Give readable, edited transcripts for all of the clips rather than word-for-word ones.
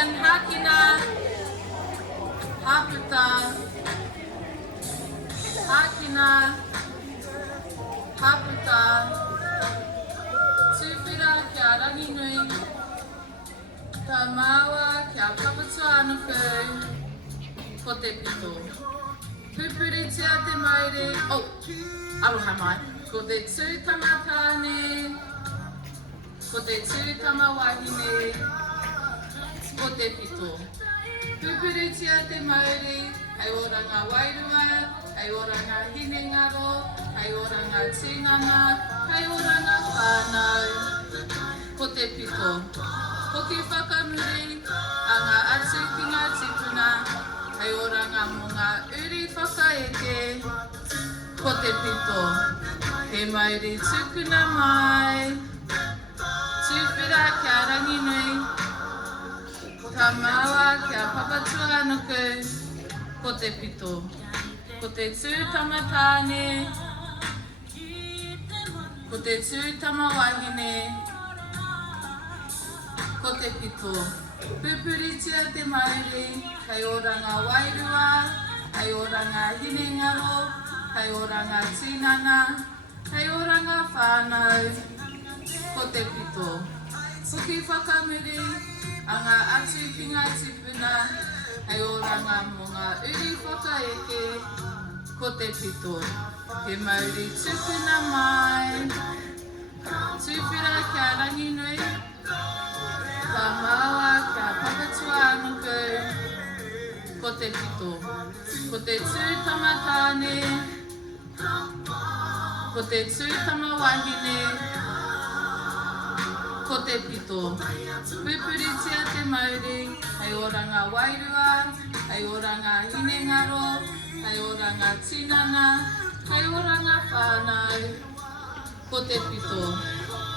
Ian Hakina, Haputa, Hakina, Haputa, Tūwhira kia rangi nui, ka māua kia papatua anuku, ko te pito. Pupuritia te maere, aroha mai, ko te tūtama tāne, ko te tūtama wahine, ko te pito. Pupuritia te maere, hei ora ngā wairua, hei ora ngā hinengaro, hei ora ngā tinana, hei ora ngā whānau, ko te pito. Hoki whakamuri, a ngā atu ki ngā tipuna, hei ora ngā mo ngā uri whakaeke, ko te pito. He mauri tūpuna mai, tūwhira kia rangi nui, ka māua kia papatua anuku, ko te pito. Ko te tūtama tāne, ko te tūtama wahine, ko te pito. Pupuritia te maere, hei ora ngā wairua, hei ora ngā hinengaro, hei ora ngā tinana, hei ora ngā whānau, ko te pito. Hoki whakamuri, a ngā atu ki ngā tipuna, hei ora ngā mo ngā uri whakaeke, ko te pito. He mauri tūpuna mai, tūwhira kia rangi nui, ka māua kia papatua anuku, ko te pito. Ko te tūtama tāne, ko te tūtama wahine, ko te pito. Pupuritia te mauri, hei ora ngā wairua, hei ora ngā hinengaro, hei ora ngā tinana, hei ora ngā whānau, ko te pito.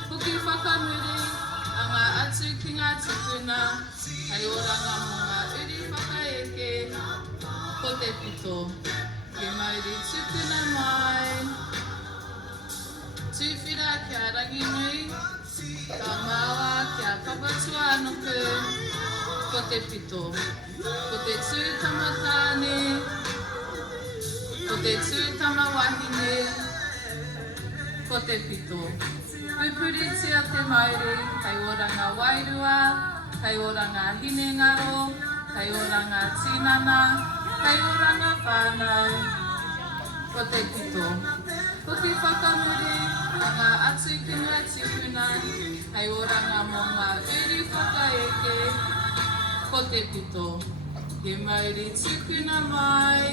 Hoki whakamuri, a ngā atu ki ngā tipuna, hei ora ngā mo ngā uri whakaeke, ko te pito. He mauri tūpuna mai, tūwhira kia rangi nui, ka māua kia papatua anuku, ko te pito. Ko te tūtama tāne, ko te tūtama wahine, ko te pito. Pupuritia te mauri, hei ora ngā wairua, hei ora ngā hinengaro, hei ora ngā tinana, hei ora ngā whānau, ko te pito. Hoki whakamuri, a ngā atu ki ngā tipuna, hei ora ngā mo ngā uri whakaeke, ko te pito. He mauri tūpuna mai,